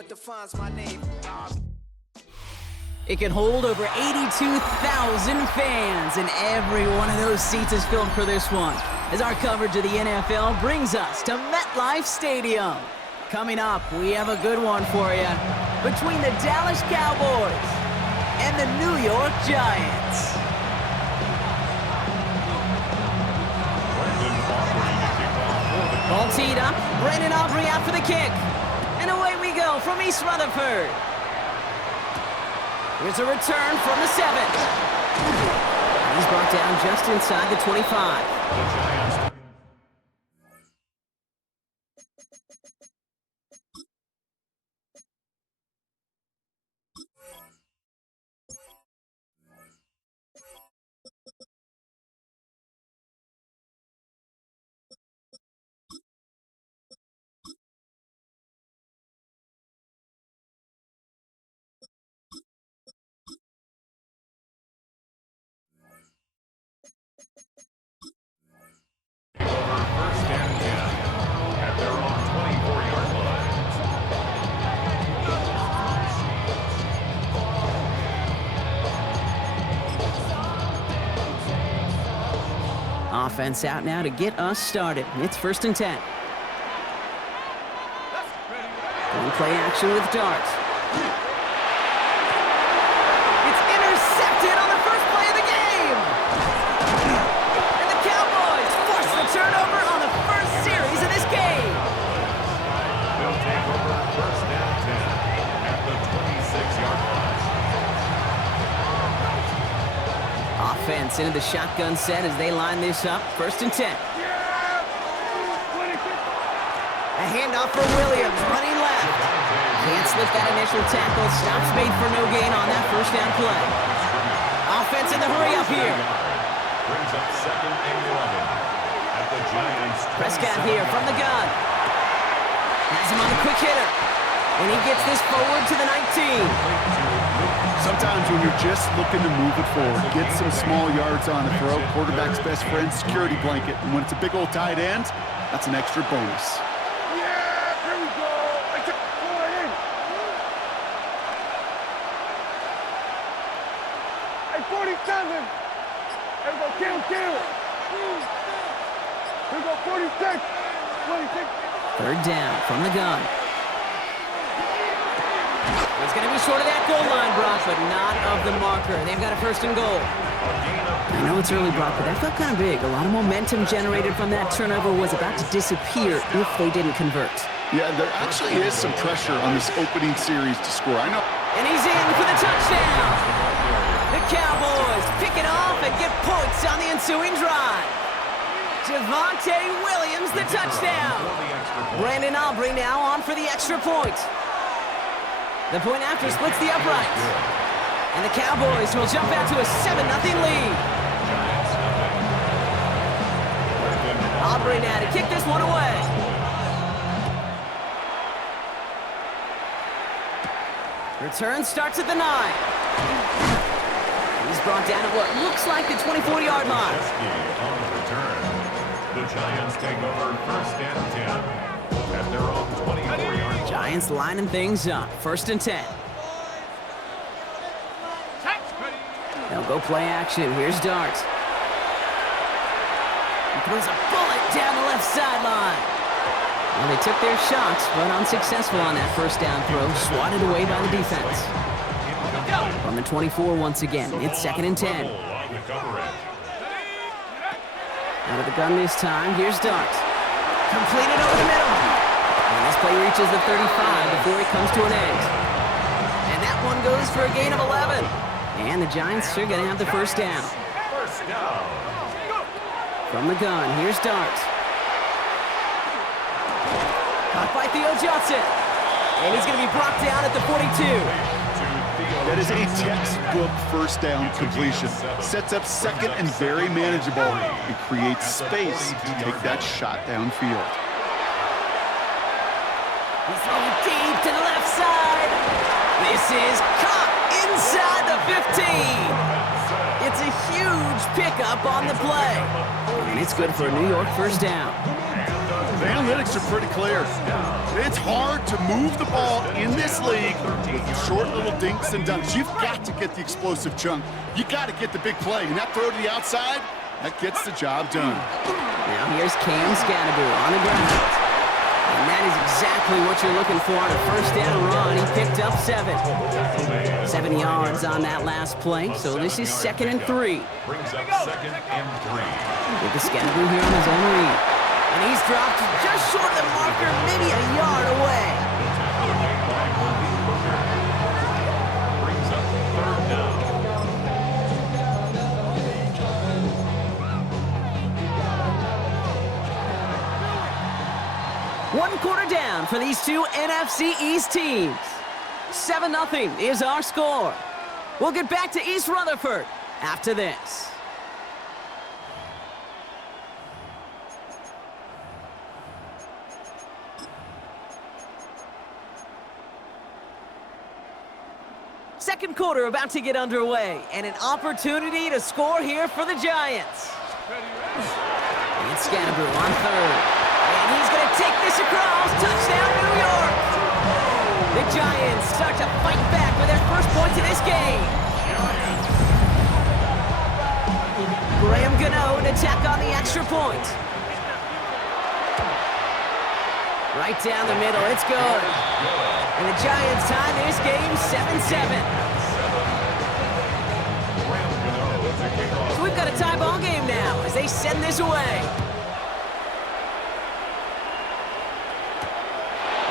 what defines my name. It can hold over 82,000 fans, and every one of those seats is filled for this one, as our coverage of the NFL brings us to MetLife Stadium. Coming up, we have a good one for you between the Dallas Cowboys and the New York Giants. Ball teed up, Brandon Aubrey out for the kick. And away we go from East Rutherford. Here's a return from the 7. He's brought down just inside the 25. Offense out now to get us started. It's 1st and 10. Going play action with Dart. It's intercepted on the first play of the game. And the Cowboys force the turnover on the first series of this game. They'll take over 1st and 10 at the 26-yard line. Offense into the shotgun set as they line this up. 1st and 10. A handoff for Williams, running left. Can't slip that initial tackle. Stops made for no gain on that 1st down play. Offense in the hurry up here. Brings up 2nd and 11 at the Giants. Prescott here from the gun. Has him on a quick hitter. And he gets this forward to the 19. Sometimes when you're just looking to move it forward, get some small yards on the throw, quarterback's best friend, security blanket. And when it's a big old tight end, that's an extra bonus. Yeah, here we go. I took it in. Hey, 47. Here we go, kill. Here we go, 46. 26. 3rd down from the gun. It's going to be short of that goal line, Brock, but not of the marker. They've got a 1st and goal. I know it's early, Brock, but that felt kind of big. A lot of momentum generated from that turnover was about to disappear if they didn't convert. Yeah, there actually is some pressure on this opening series to score. I know. And he's in for the touchdown. The Cowboys pick it off and get points on the ensuing drive. Javonte Williams, the touchdown. Brandon Aubrey now on for the extra point. The point after splits the uprights. And the Cowboys will jump out to a 7-0 lead. Aubrey now to kick this one away. Return starts at the 9. He's brought down at what looks like the 24-yard line. On the return, the Giants take over 1st and 10 at their own 24-yard line. Giants lining things up. 1st and 10. They'll go play action. Here's Dart. He throws a bullet down the left sideline. Well, they took their shots, but unsuccessful on that 1st down throw. Swatted away by the defense. From the 24 once again. It's 2nd and 10. Out of the gun this time. Here's Dart. Completed over the middle. And this play reaches the 35 before it comes to an end. And that one goes for a gain of 11. And the Giants are going to have the 1st down. From the gun, here's Dart. Caught by Theo Johnson. And he's going to be brought down at the 42. That is a textbook 1st down completion. Sets up 2nd and very manageable. It creates space to take that shot downfield. He's throwing deep to the left side. This is caught inside the 15. It's a huge pickup on the play. And it's good for a New York 1st down. The analytics are pretty clear. It's hard to move the ball in this league with short little dinks and dunks. You've got to get the explosive chunk. You got to get the big play. And that throw to the outside, that gets the job done. Now here's Cam Scannaboo on the ground. And that is exactly what you're looking for on a first down run. He picked up 7. 7 yards on that last play, so this is 2nd and 3. Brings up 2nd and 3. With the Scannaboo here on his own read. And he's dropped just short of the marker, maybe a yard away. Brings up 3rd down. One quarter down for these two NFC East teams. 7-0 is our score. We'll get back to East Rutherford after this. Second quarter about to get underway, and an opportunity to score here for the Giants. And Scannaboo on 3rd. And he's going to take this across. Touchdown, New York. The Giants start to fight back with their first points of this game. Graham Gano to tack on the extra point. Right down the middle. It's good. And the Giants tie this game 7-7. So we've got a tie ball game now as they send this away.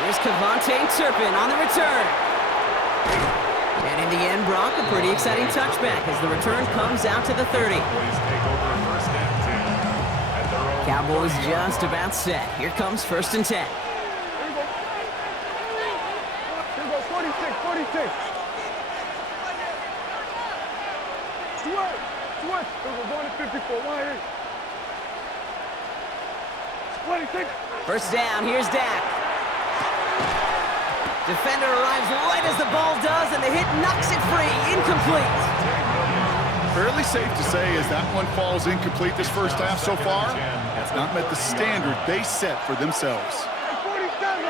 Here's Kevontae Turpin on the return. And in the end, Brock, a pretty exciting touchback as the return comes out to the 30. Cowboys just about set. Here comes 1st and 10. Here we go, 46, 46. Switch. Here we go, going to 54, 1-8. 26. First down, here's Dak. Defender arrives right as the ball does, and the hit knocks it free. Incomplete. Fairly safe to say as that one falls incomplete this first half so far, has not met the standard they set for themselves. 47. Here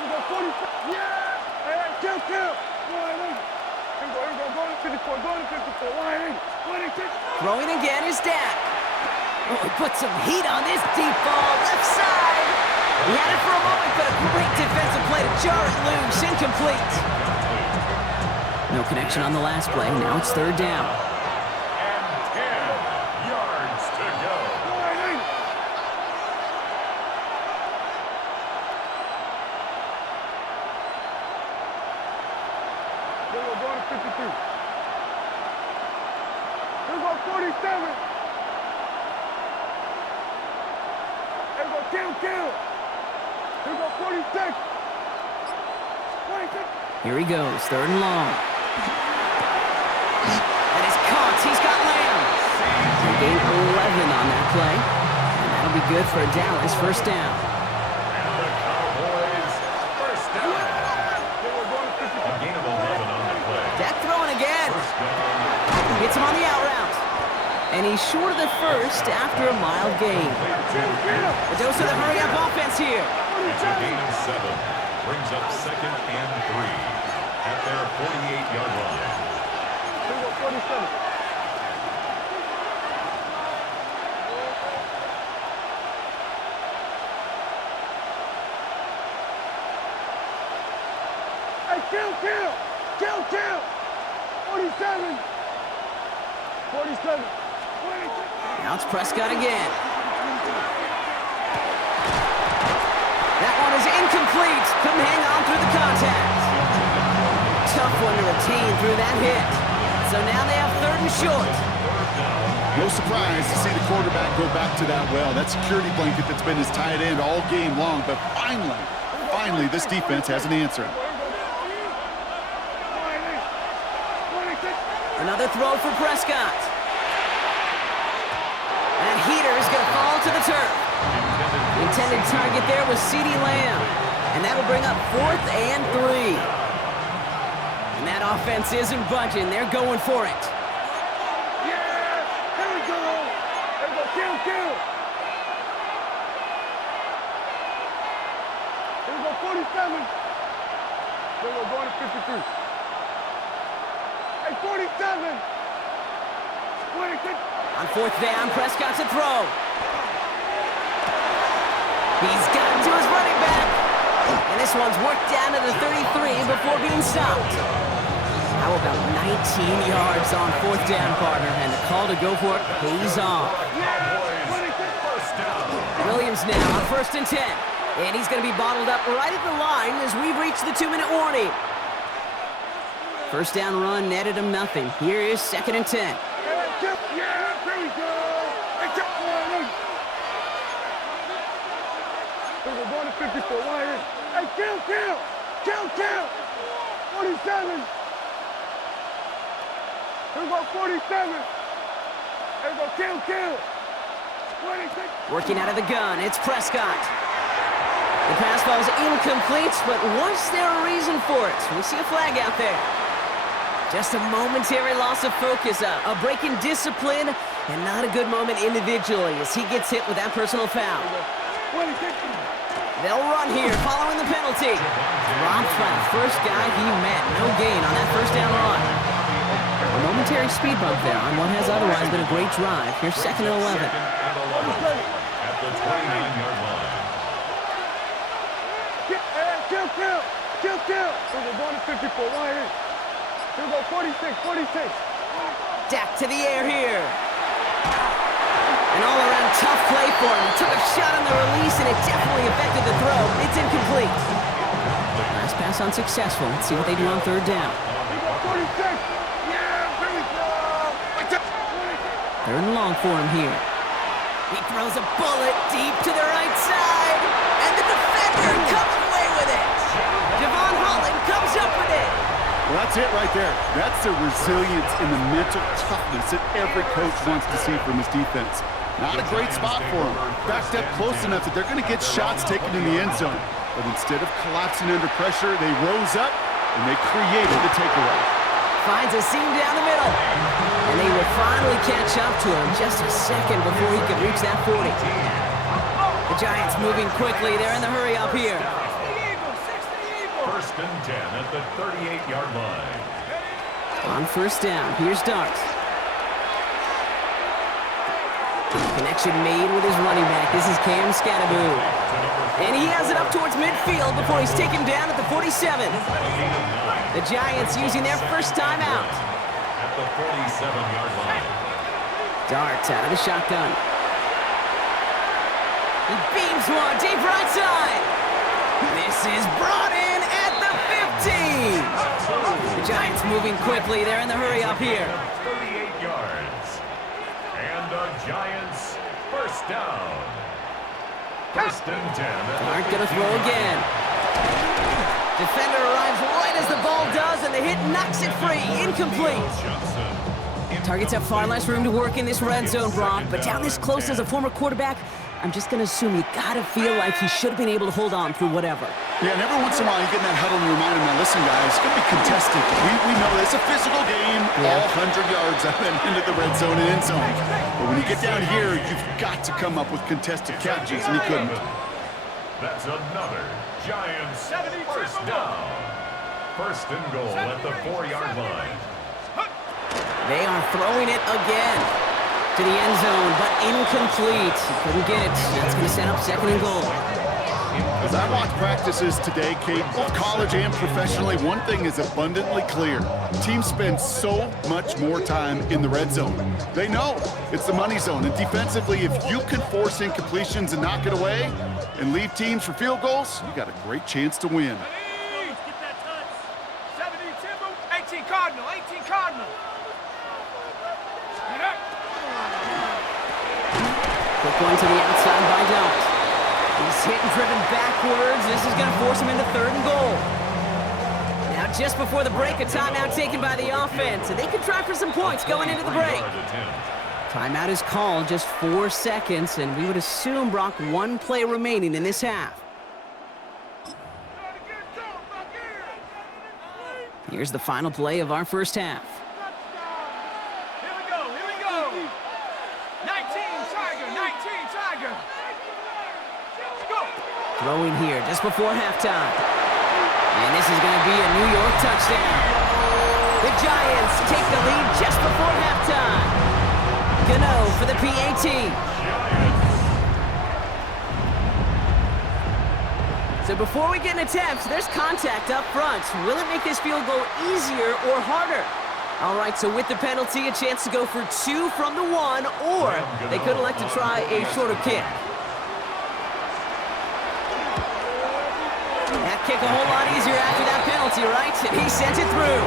we go, 45. Yeah! Hey, kill. Here we go, going to 54, 1-8. Throwing again is Dak. Oh, he puts some heat on this deep ball, left side. He had it for a moment, but a great defensive play to jar it loose. Incomplete. No connection on the last play. Now it's 3rd down. And 10 yards to go. Here we go, going to 53. Here we go, 47. Here we go, kill. Here we go, 46. 26. Here he goes, 3rd and long. That is caught. He's got Lamb. He gained 11 on that play. And that'll be good for Dallas. 1st down. And the Cowboys first down. A gain of 11 on the play. Dak throwing again. First down. Hits him on the out route. And he's short of the first after a mild gain. A dose of the hurry-up offense here. It's a gain of 7. Brings up 2nd and 3 at their 48-yard line. Here we go, 47. Hey, kill. 47. 47. 26. Now it's Prescott again. That one is incomplete. Couldn't hang on through the contact. Tough one to retain through that hit. So now they have 3rd and short. No surprise to see the quarterback go back to that well. That security blanket that's been his tight end all game long. But finally, this defense has an answer. Another throw for Prescott. That heater is going to fall to the turf. The intended target there was CeeDee Lamb. And that'll bring up 4th and 3. And that offense isn't budging. They're going for it. Yeah! Here we go! Here we go, kill. Here we go, 47. Here we go, going to 53. Hey, 47. 26. On fourth down, Prescott to throw. He's got him to his running back. And this one's worked down to the 33 before being stopped. How about 19 yards on fourth down, partner? And the call to go for it pays off. Williams now on 1st and 10. And he's going to be bottled up right at the line as we've reached the 2-minute warning. First down run netted him nothing. Here is 2nd and 10. Yeah, there we go. We're going to 54. Wide in. Hey, kill. 47. Here we go, 47. Here we go, kill. 26. Working out of the gun, it's Prescott. The pass falls incomplete, but was there a reason for it? We see a flag out there. Just a momentary loss of focus, a break in discipline, and not a good moment individually as he gets hit with that personal foul. 26. They'll run here following the penalty. Dropped by the first guy he met. No gain on that first down run. A momentary speed bump there on what has otherwise been a great drive. Here's 2nd and 11. At the 29-yard line. Kill. We're going to 54. Wide in. Here we go, 46. Dak to the air here. An all-around tough play for him. He took a shot on the release, and it definitely affected the throw. It's incomplete. Last pass unsuccessful. Let's see what they do on 3rd down. Here we go, 46. Yeah, there we go. 3rd and long for him here. He throws a bullet deep to the right side, and the defender comes away with it. Devon Holland comes up with it. Well, that's it right there. That's the resilience and the mental toughness that every coach wants to see from his defense. Not a great spot for him. Backed up close enough that they're going to get shots taken in the end zone. But instead of collapsing under pressure, they rose up and they created the takeaway. Finds a seam down the middle. And they will finally catch up to him just a second before he could reach that 40. The Giants moving quickly. They're in the hurry up here. 1st and 10 at the 38-yard line. On 1st down, here's Dart. Connection made with his running back. This is Cam Scattaboo. And he has it up towards midfield before he's taken down at the 47. The Giants using their first timeout. At the 47-yard line. Dart out of the shotgun. He beams one deep right side. This is brought in at the 15. The Giants moving quickly. They're in the hurry up here. 38 yards. And the Giants first down. 1st and 10. Aren't going to throw again. Defender arrives right as the ball does, and the hit knocks it free. Incomplete. Targets have far less room to work in this red zone, Brock, but down this close as a former quarterback, I'm just going to assume you got to feel like he should have been able to hold on through whatever. Yeah, and every once in a while you get in that huddle and you remind him, now listen guys, it's going to be contested. We know it's a physical game, all 100 yards up and into the red zone and end zone. But when you get down here, you've got to come up with contested catches, and he couldn't. That's another Giants first down. 1st and goal at the 4-yard line. They are throwing it again to the end zone, but incomplete. He couldn't get it. That's going to set up 2nd and goal. As I watch practices today, Kate, both college and professionally, one thing is abundantly clear. Teams spend so much more time in the red zone. They know it's the money zone, and defensively, if you can force incompletions and knock it away and leave teams for field goals, you got a great chance to win. Get that touch. 70 Timber. 18 Cardinal. Quick one to the outside by Dart. He's hit and driven backwards. This is going to force him into 3rd and goal. Now, just before the break, a timeout taken by the offense, and they can try for some points going into the break. Timeout is called, just 4 seconds, and we would assume, Brock, 1 play remaining in this half. Here's the final play of our first half. Here we go. 19, Tiger, 19. Throwing here just before halftime. And this is going to be a New York touchdown. The Giants take the lead just before halftime. Gano for the PAT. So before we get an attempt, there's contact up front. Will it make this field goal easier or harder? All right, so with the penalty, a chance to go for 2 from the 1, or they could elect to try a shorter kick. That kick a whole lot easier after that penalty, right? And he sent it through.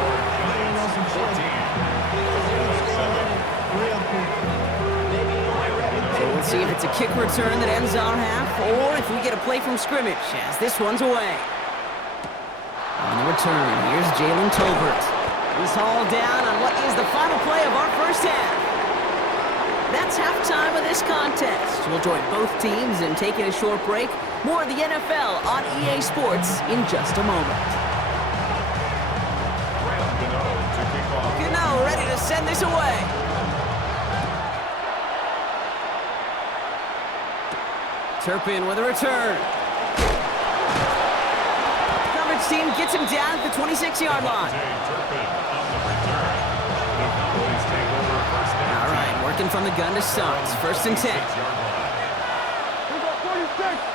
So we'll see if it's a kick return that ends our half, or if we get a play from scrimmage, as this one's away. On the return, here's Jalen Tolbert. He's hauled down on what is the final play of our first half. That's halftime of this contest. We'll join both teams in taking a short break. More of the NFL on EA Sports in just a moment. Gano ready to send this away. Turpin with a return. Coverage team gets him down at the 26-yard line. All right, working from the gun to start. It's 1st and 10. We got 46.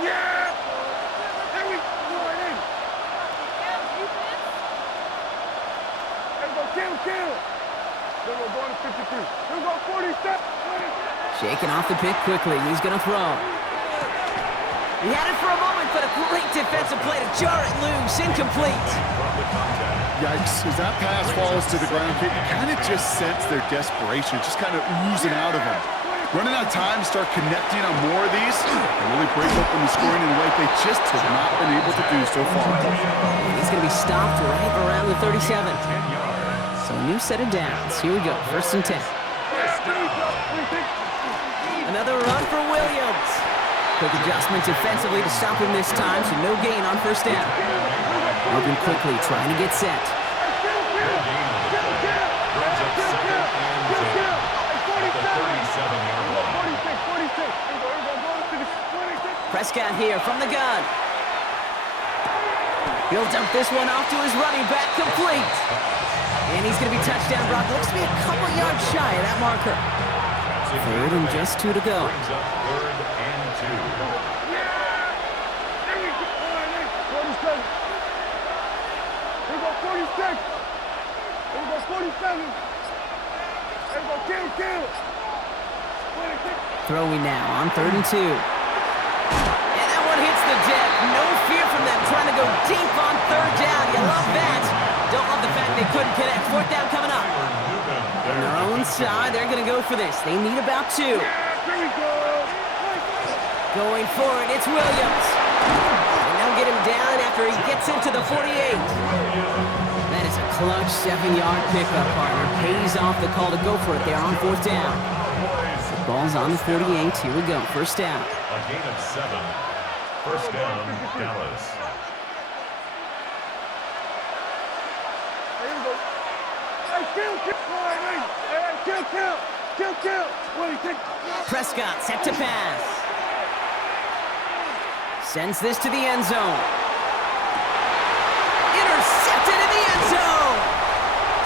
Yeah! There we go. There we go. Kill. Then we're going to 53. Here we go, 47. Shaking off the pick quickly. He's going to throw. He had it for a moment, but a great defensive play to jar it loose. Incomplete. Yikes, as that pass falls to the ground, you kind of just sense their desperation, just kind of oozing out of them. Running out of time to start connecting on more of these and really break open the scoring in a way they just have not been able to do so far. He's going to be stopped right around the 37. So a new set of downs. Here we go, 1st and 10. Another run for Williams. Quick adjustment defensively to stop him this time, so no gain on 1st down. Moving quickly, trying to get set. Prescott here from the gun. He'll dump this one off to his running back, complete. And he's going to be touchdown, Brock. Looks to be a couple yards shy of that marker. 3rd and just 2 to go. Throwing now on 3rd and 2. And that one hits the deck. No fear from them trying to go deep on 3rd down. You love that. Don't love the fact they couldn't connect. 4th down coming up. On their own side, they're going to go for this. They need about 2. Going for it, it's Williams. And they'll get him down after he gets into the 48. That is a clutch 7-yard pickup, partner. Pays off the call to go for it there on 4th down. The ball's on the 48. Here we go, 1st down. A gain of 7. 1st down, Dallas. Prescott set to pass. Sends this to the end zone. Intercepted in the end zone.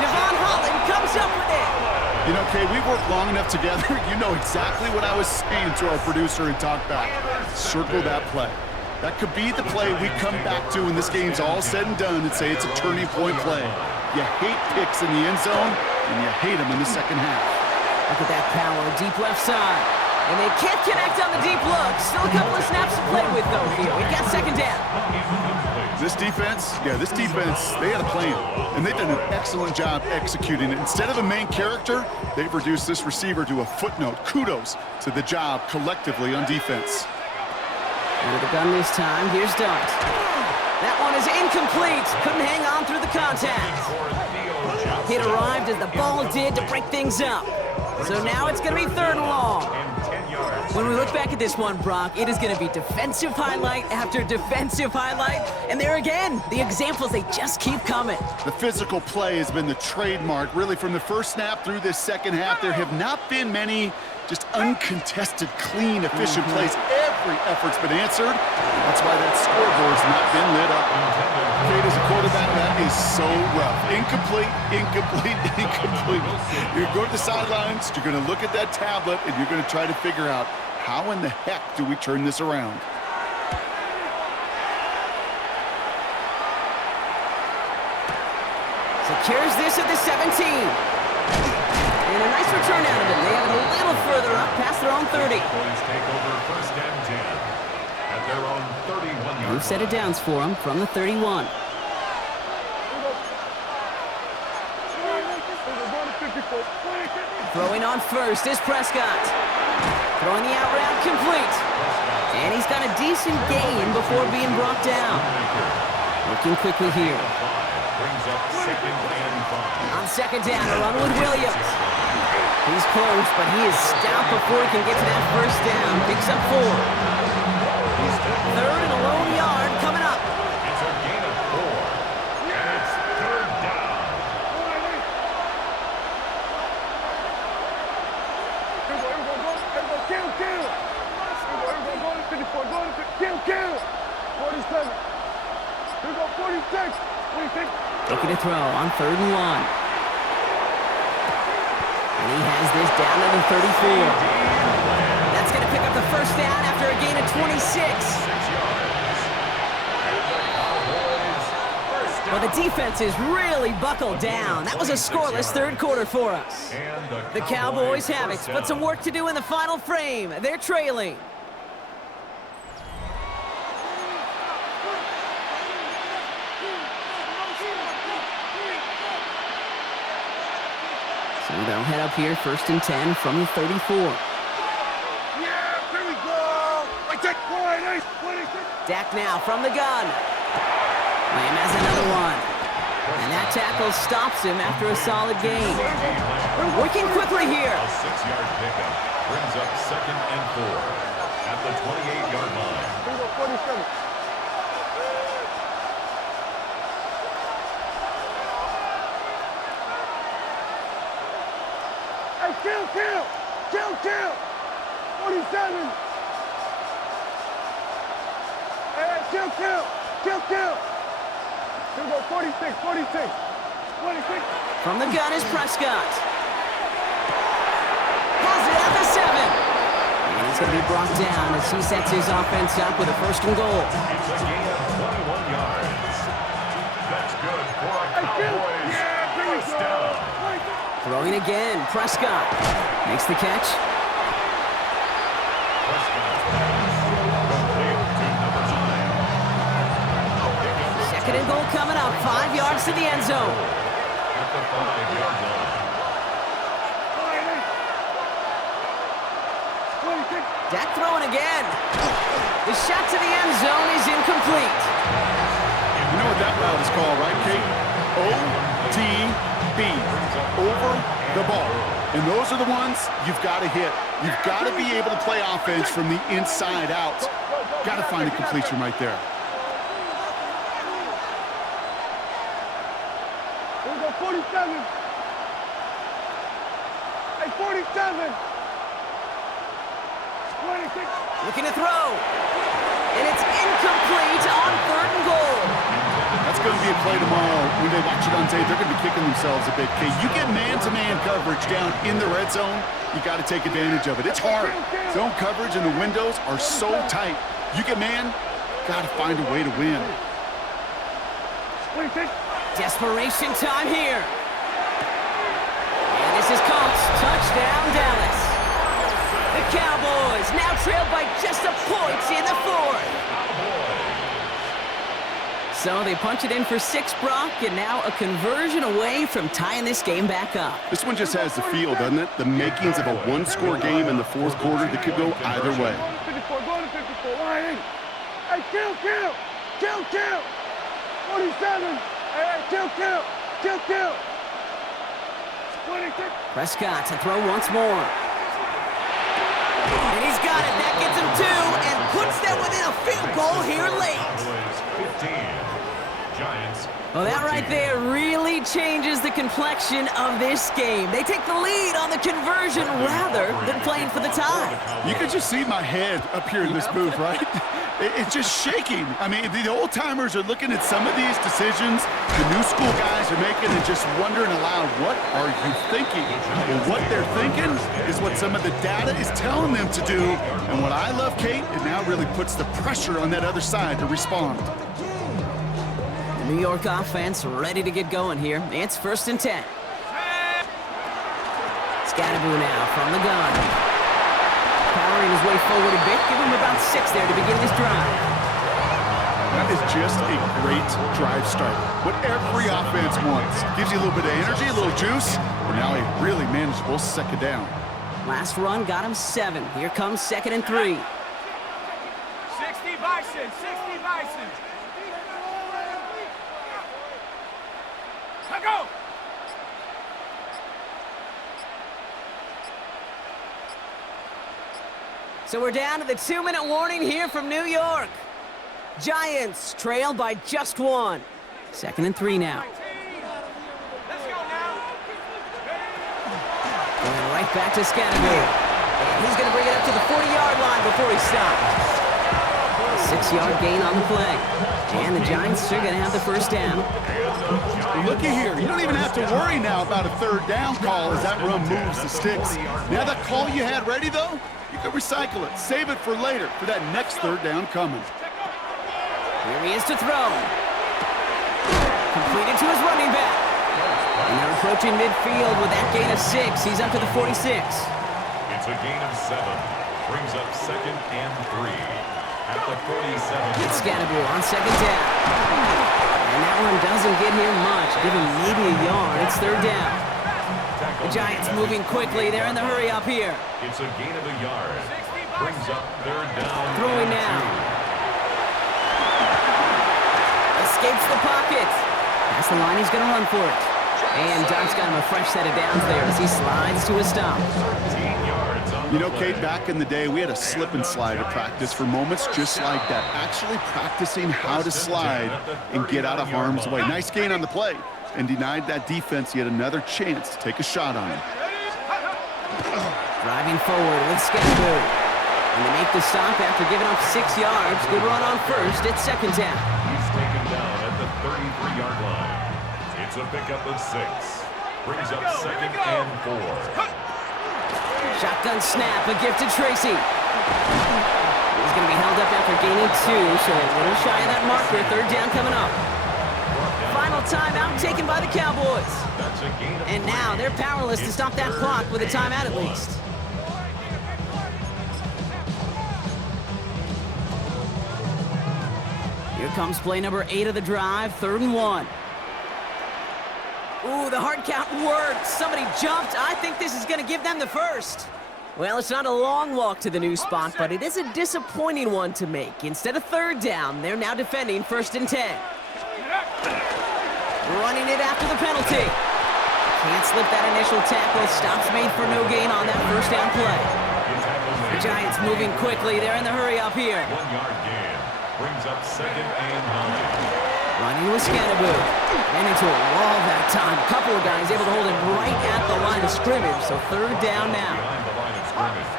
Devon Holland comes up with it. You know, Kay, we've worked long enough together. You know exactly what I was saying to our producer and talkback. Circle that play. That could be the play we come back to when this game's all said and done and say it's a turning point play. You hate picks in the end zone, and you hate them in the second half. Look at that power, deep left side. And they can't connect on the deep look. Still a couple of snaps to play with, though, here. We got 2nd down. This defense, they had a plan, and they've done an excellent job executing it. Instead of a main character, they've reduced this receiver to a footnote. Kudos to the job collectively on defense. Out of the gun this time, here's Dart. That one is incomplete. Couldn't hang on through the contact. Hit arrived as the ball did to break things up. So now it's going to be 3rd and long. And 10 yards When we look back at this one, Brock, it is going to be defensive highlight after defensive highlight. And there again, the examples, they just keep coming. The physical play has been the trademark. Really, from the first snap through this second half, there have not been many just uncontested, clean, efficient plays. Every effort's been answered. That's why that scoreboard's not been lit up. Kate, as a quarterback, that is so rough. Incomplete, incomplete, incomplete. You're going to the sidelines, you're going to look at that tablet, and you're going to try to figure out, how in the heck do we turn this around? Secures this at the 17. And a nice return out of it. They have it a little further up past their own 30. Boys take over first and 10 at their own 31-yard Move set of downs for them from the 31. Throwing on first is Prescott. Throwing the out route complete. And he's got a decent gain before being brought down. Looking quickly here. brings up second and 5. On second down, a run with Williams. He's close, but he is stout before he can get to that first down. Picks up 4. Third and a lone yard coming up. It's a gain of 4. And it's third down. Kill. 47. Here we go, 46. 46. Looking to throw on third and 1. And he has this down to the 34. That's going to pick up the first down after a gain of 26. 6 yards. And the Cowboys first down. Well, the defense is really buckled down. That was a scoreless third quarter for us. And The Cowboys have it, but some work to do in the final frame. They're trailing. So they'll head up here, first and 10 from the 34. Yeah, here we go. I take 26. Dak now from the gun. Lamb has another one. And that tackle stops him after a solid gain. Working quickly here. A 6-yard pickup brings up second and 4 at the 28-yard line. Here we go, 47. Kill. 47. Hey, kill. Here we go, 46. 26. From the gun is Prescott. Has it at the 7. And he's going to be brought down as he sets his offense up with a first and goal. It's a gain of 21 yards. That's good for a Cowboys first down. Throwing again, Prescott makes the catch. Prescott's pass complete to number 9. Second and goal coming up, 5 yards to the end zone. At the 5-yard line. Dak throwing again. The shot to the end zone is incomplete. You know what that route is called, right, Kate? OTB, over the ball. And those are the ones you've got to hit. You've got to be able to play offense from the inside out. Got to find a completion right there. Here we go, 47. Hey, 47. 26. Looking to throw. And it's incomplete on third and goal. That's going to be a play tomorrow. When they watch it on tape, they're going to be kicking themselves a bit. Kate, you get man-to-man coverage down in the red zone, you got to take advantage of it. It's hard. Zone coverage and the windows are so tight. You get man, got to find a way to win. 26. Desperation time here. And this is caught. Touchdown, Dallas. The Cowboys now trailed by just a point in the 4th. So they punch it in for 6, Brock, and now a conversion away from tying this game back up. This one just has the feel, doesn't it? The makings of a one-score game in the fourth quarter that could go either way. Go to 54. Line in. Hey, kill. 47. Hey, kill. 26. Prescott to throw once more. And he's got it. That gets him 2 and puts them within a field goal here late. Cowboys 15. Giants. Well, that right 14. there really changes the complexion of this game. They take the lead on the conversion rather than playing for the tie. You can just see my head up here in this booth, right? It's just shaking. I mean, the old-timers are looking at some of these decisions the new school guys are making and just wondering aloud, what are you thinking? Well, what they're thinking is what some of the data is telling them to do. And what I love, Kate, it now really puts the pressure on that other side to respond. The New York offense ready to get going here. It's 1st and 10. Scatterboo now from the gun. Powering his way forward a bit. Give him about 6 there to begin this drive. That is just a great drive start. What every offense wants. Gives you a little bit of energy, a little juice, and now a really manageable 2nd down. Last run got him 7. Here comes 2nd and 3. 60 Bison, 60 Bison. Let go. So we're down to the 2-minute warning here from New York. Giants trail by just 1. 2nd and 3 now. Let's go now. Going right back to Scatterboo. And he's going to bring it up to the 40-yard line before he stops. 6-yard gain on the play. And the Giants are going to have the 1st down. Looky here. You don't even have to worry now about a 3rd down call as that run moves the sticks. Now that call you had ready, though, you can recycle it. Save it for later for that next 3rd down coming. Here he is to throw. Completed to his running back. And they're approaching midfield with that gain of 6. He's up to the 46. It's a gain of 7. Brings up 2nd and 3. At the 47. It's Scatterboo on 2nd down. And that one doesn't get him much. Give him maybe a yard. It's 3rd down. The Giants moving quickly. They're in the hurry up here. It's a gain of a yard. Brings up 3rd down. Throwing now. Escapes the pocket. Past the line, he's going to run for it. And Doc's got him a fresh set of downs there as he slides to a stop. 13 yards on You the know, play. Kate, back in the day, we had a slip and slide at practice for moments just like that. Actually practicing how to slide and get out of harm's way. Nice gain on the play and denied that defense yet another chance to take a shot on him. Driving forward with Scatterboo. And they make the stop after giving up 6 yards. Good run on 1st. It's 2nd down. He's taken down at the 33-yard line. It's a pickup of 6. Brings up 2nd and 4. Shotgun snap, a gift to Tracy. He's going to be held up after gaining 2, so a little shy of that marker. 3rd down coming up. Final timeout taken by the Cowboys. That's a gain of And now they're powerless to stop that clock with a timeout at least. Here comes play number 8 of the drive, 3rd and 1. Ooh, the hard count worked. Somebody jumped. I think this is going to give them the 1st. Well, it's not a long walk to the new spot, but it is a disappointing one to make. Instead of 3rd down, they're now defending 1st and 10. Running it after the penalty. Can't slip that initial tackle. Stops made for no gain on that 1st down play. The Giants moving quickly. They're in the hurry up here. 1-yard gain. Brings up 2nd and 9. Running with Scatterboo. Ran into a wall that time. A couple of guys able to hold him right at the line of scrimmage. So 3rd down now. Behind the line of scrimmage.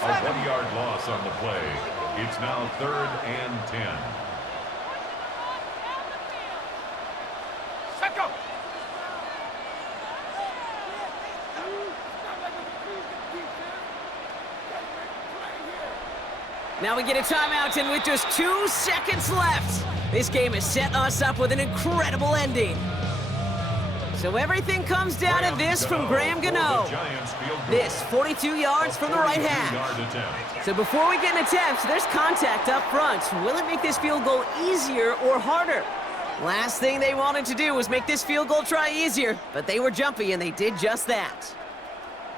A 1-yard loss on the play. It's now 3rd and 10. Set go. Now we get a timeout, and with just 2 seconds left, this game has set us up with an incredible ending. So everything comes down to this from Graham Gano. This, 42 yards from the right hash. So before we get an attempt, there's contact up front. Will it make this field goal easier or harder? Last thing they wanted to do was make this field goal try easier, but they were jumpy, and they did just that.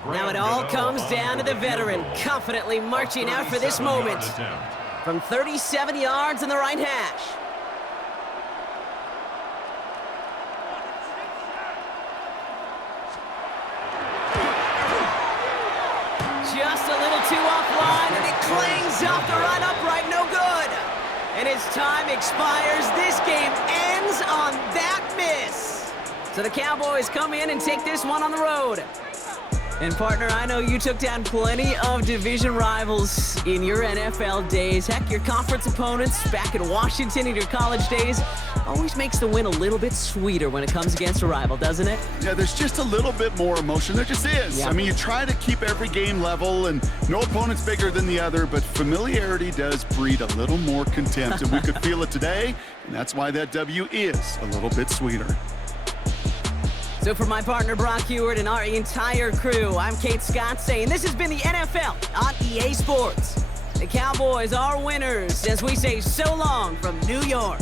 Now it all comes down to the veteran, confidently marching out for this moment. From 37 yards in the right hash. Just a little too offline. is off the right upright, no good. And as time expires, this game ends on that miss. So the Cowboys come in and take this one on the road. And partner, I know you took down plenty of division rivals in your NFL days. Heck, your conference opponents back in Washington in your college days always makes the win a little bit sweeter when it comes against a rival, doesn't it? Yeah, there's just a little bit more emotion. There just is. Yeah. I mean, you try to keep every game level, and no opponent's bigger than the other, but familiarity does breed a little more contempt, and we could feel it today, and that's why that W is a little bit sweeter. So for my partner Brock Heward and our entire crew, I'm Kate Scott saying this has been the NFL on EA Sports. The Cowboys are winners as we say so long from New York.